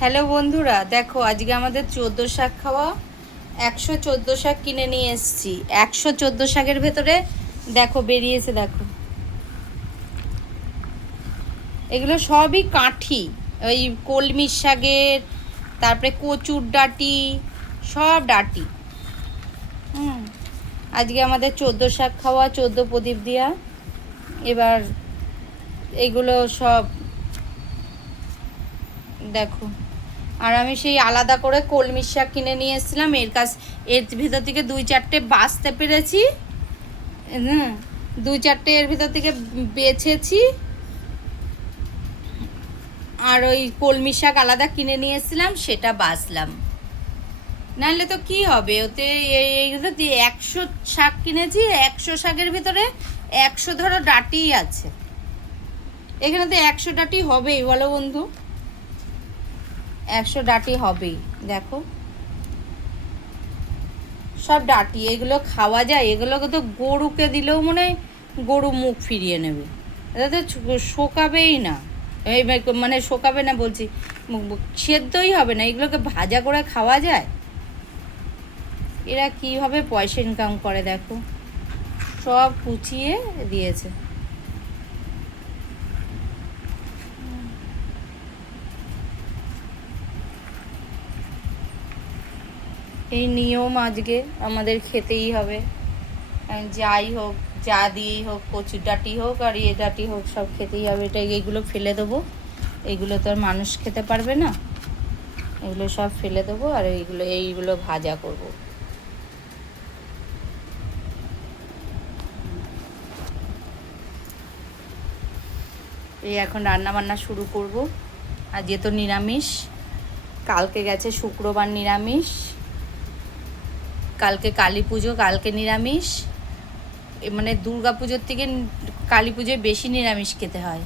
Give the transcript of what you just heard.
Hello বন্ধুরা, দেখো আজকে আমাদের 14 শাক খাওয়া। 114 শাক কিনে নিয়ে এসেছি। 114 শাকের ভেতরে দেখো বেরিয়েছে, দেখো এগুলো সবই কাঠি। ওই কলমি শাকের, তারপরে কচুর ডাঁটি, সব ডাঁটি। আজকে আমাদের 14 শাক খাওয়া, 14 প্রদীপ দিয়া। এবার এগুলো সব দেখো। আর আমি সেই আলাদা করে কলমি শাক কিনে নিয়ে এসেছিলাম। এর ভিতর থেকে 2-4টে বাছতে পেরেছি। হ্যাঁ, 2-4টে এর ভিতর থেকে বেছেছি। আর ওই কলমি শাক আলাদা কিনে নিয়ে এসেছিলাম, সেটা বাছলাম। নাহলে তো কি হবে ওতে। এইগুলো দিয়ে 100 শাক কিনেছি, 100 শাকের ভিতরে 100 ধরো ডাঁটিই আছে। এখানে তো 100 ডাঁটি হবেই, বলো বন্ধু, 100 ডাঁটি হবেই। দেখো সব ডাঁটি। এগুলো খাওয়া যায়? এগুলোকে তো গরুকে দিলেও মনে হয় গরু মুখ ফিরিয়ে নেবে। এটা তো শোকাবেই না। এই মানে শোকাবে না বলছি, সেদ্ধই হবে না। এগুলোকে ভাজা করে খাওয়া যায়? এরা কীভাবে পয়সা ইনকাম করে দেখো। সব কুচিয়ে দিয়েছে। এই নিয়ম আজকে আমাদের খেতেই হবে। যাই হোক, যা দিয়েই হোক, কচুর ডাঁটি হোক আর ডাঁটি হোক, সব খেতেই হবে। এটা এইগুলো ফেলে দেবো। এগুলো তো আর মানুষ খেতে পারবে না। এগুলো সব ফেলে দেবো আর এইগুলো ভাজা করব। এই এখন রান্না বান্না শুরু করব। আজকে তো নিরামিষ। কালকে গেছে শুক্রবার, নিরামিষ। কালকে কালী পুজো, কালকে নিরামিষ। মানে দুর্গা পুজোর থেকে কালী পুজোয় বেশি নিরামিষ খেতে হয়।